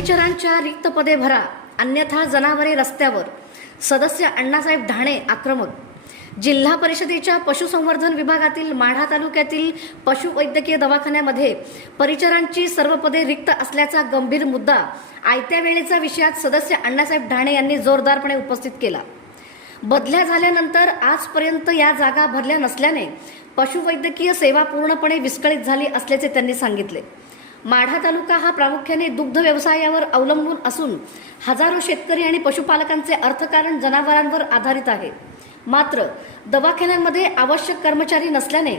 परिचरांच्या रिक्त पदे भरा, अन्यथा जनावरे रस्त्यावर. सदस्य अण्णासाहेब ढाणे आक्रमक. जिल्हा परिषदेच्या पशुसंवर्धन विभागातील माढा तालुक्यातील पशुवैद्यकीय दवाखान्यामध्ये परिचरांची सर्व पदे रिक्त असल्याचा गंभीर मुद्दा आयत्या वेळेचा विषयात सदस्य अण्णासाहेब ढाणे यांनी जोरदारपणे उपस्थित केला. बदल्या झाल्यानंतर आजपर्यंत या जागा भरल्या नसल्याने पशुवैद्यकीय सेवा पूर्णपणे विस्कळीत झाली असल्याचे त्यांनी सांगितले. माढा तालुका हा प्रामुख्याने दुग्ध व्यवसायावर अवलंबून असून हजारो शेतकरी आणि पशुपालकांचे अर्थकारण जनावरांवर आधारित आहे. मात्र दवाखान्यांमध्ये आवश्यक कर्मचारी नसल्याने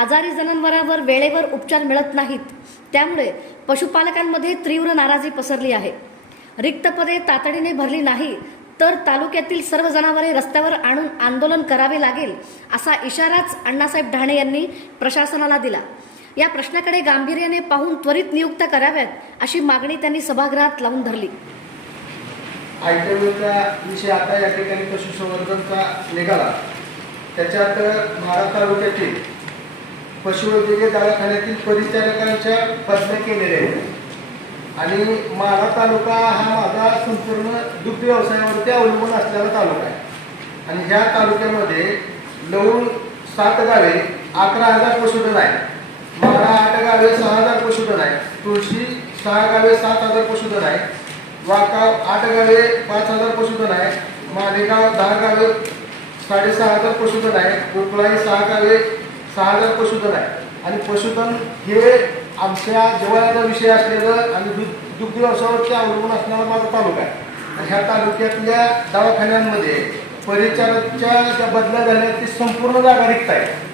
आजारी जनावरांवर वेळेवर उपचार मिळत नाहीत. त्यामुळे पशुपालकांमध्ये तीव्र नाराजी पसरली आहे. रिक्त पदे तातडीने भरली नाही तर तालुक्यातील सर्व जनावरे रस्त्यावर आणून आंदोलन करावे लागेल असा इशाराच अण्णासाहेब ढाणे यांनी प्रशासनाला दिला. या प्रश्नाकडे गांभीर्याने पाहून त्वरित नियुक्त्या कराव्यात अशी मागणी त्यांनी सभागृहात लावून धरली. आयत्या विषय आता या ठिकाणी पशुसंवर्धनचा निघाला. त्याच्यात माढा तालुक्यातील पशुवैद्यकीय दवाखान्यातील परिचारकांच्या बदल्या केलेल्या आहेत आणि माढा तालुका हा माझा संपूर्ण दुग्ध व्यवसायावरती अवलंबून असलेला तालुका आहे आणि ह्या तालुक्यामध्ये लवून 7 गावे 11,000 पशुधन आहे. माढा 8 गावे 6,000 पशुधन आहे. तुळशी 6 गावे 7,000 पशुधन आहे. वाकाव 8 गावे 5,000 पशुधन आहे. मालेगाव 10 गावे 6,500 पशुधन आहे. कोकळाई 6 गावे 6,000 पशुधन आहे. आणि पशुधन हे आमच्या जवळचा विषय असलेलं आणि दुग्ध व्यवसायावरती अवलंबून असणारा माझा तालुका आहे. ह्या तालुक्यातल्या दवाखान्यांमध्ये परिचारकाच्या ज्या बदल्या झाल्या ती संपूर्ण जागा रिक्त आहे.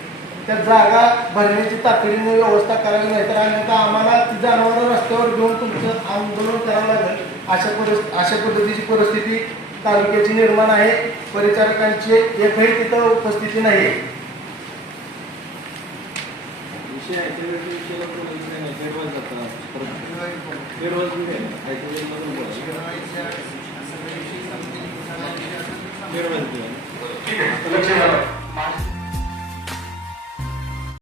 त्या जागा भरण्याची तातडीने व्यवस्था करावी, नाहीतर अन्यथा आम्हाला ती जनावरं रस्त्यावर घेऊन तुमचं आंदोलन करावं लागेल. अशा पद्धतीची परिस्थिती तालुक्याची निर्माण आहे. परिचारकांची एकही तिथं उपस्थिती नाही. लक्ष